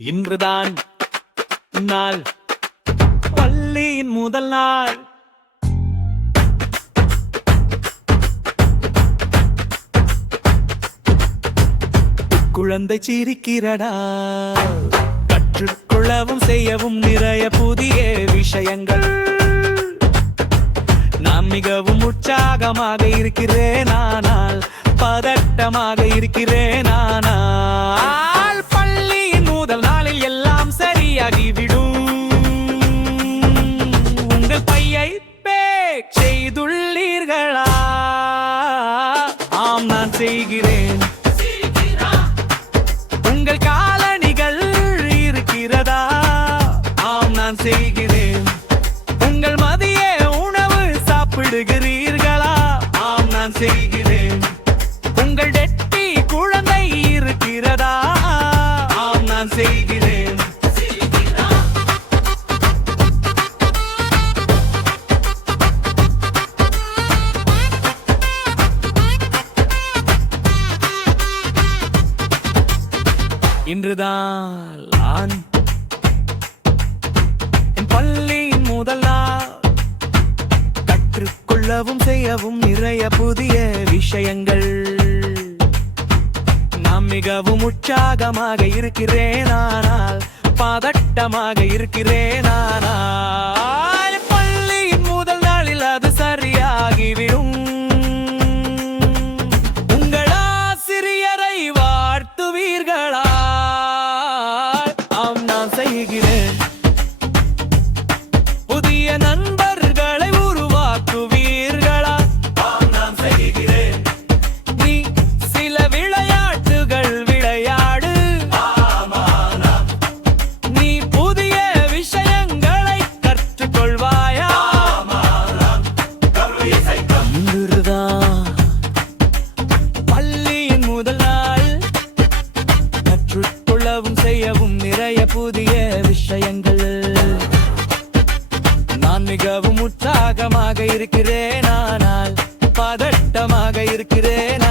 இன்றுதான் நாள், பள்ளியின் முதல் நாள். குழந்தை சிரிக்கிறடா, கற்றுக்கொள்ளவும் செய்யவும் நிறைய புதிய விஷயங்கள். நான் மிகவும் உற்சாகமாக இருக்கிறேன், ஆனால் பதட்டமாக இருக்கிறேன். ஆனால் பள்ளியின் முதல் நாளில் எல்லாம் சரியாகிவிடும். உங்கள் பையை பேக் செய்துள்ளீர்களா? ஆம், நான் செய்கிறேன். உங்கள் காலணிகள் இருக்கிறதா? ஆம், நான் செய்கிறேன். உங்கள் மதிய உணவு சாப்பிடுகிறீர்களா? ஆம், நான் செய்கிறேன். உங்கள் டெட்டி குழந்தை இருக்கிறதா? ஆம், நான் செய்கிறேன். இன்றுதான் என் பள்ளியின் முதல் நாள். கற்றுக்கொள்ளவும் செய்யவும் நிறைய புதிய விஷயங்கள். நான் மிகவும் உற்சாகமாக இருக்கிறேன், ஆனால் பதட்டமாக இருக்கிறேன். ஆனால் பள்ளியின் முதல் நாளில் அது சரியாகிவிடும். உங்கள் ஆசிரியரை வாழ்த்துவீர்களா? ஆம், நான் செய்கிறேன். புதிய நண்பர்களை உருவாக்குவீர்களா? ஆம், நான் செய்கிறேன். நீ சில விளையாட்டுகள் விளையாடு. நீ புதிய விஷயங்களை கற்றுக்கொள்வாயா? இன்றுதான் பள்ளியின் முதல் நாள். கற்றுக்கொள்ளவும் செய்யவும் நிறைய புதிய விஷயங்கள். நான் மிகவும் உற்சாகமாக இருக்கிறேன், ஆனால் பதட்டமாக இருக்கிறேன்.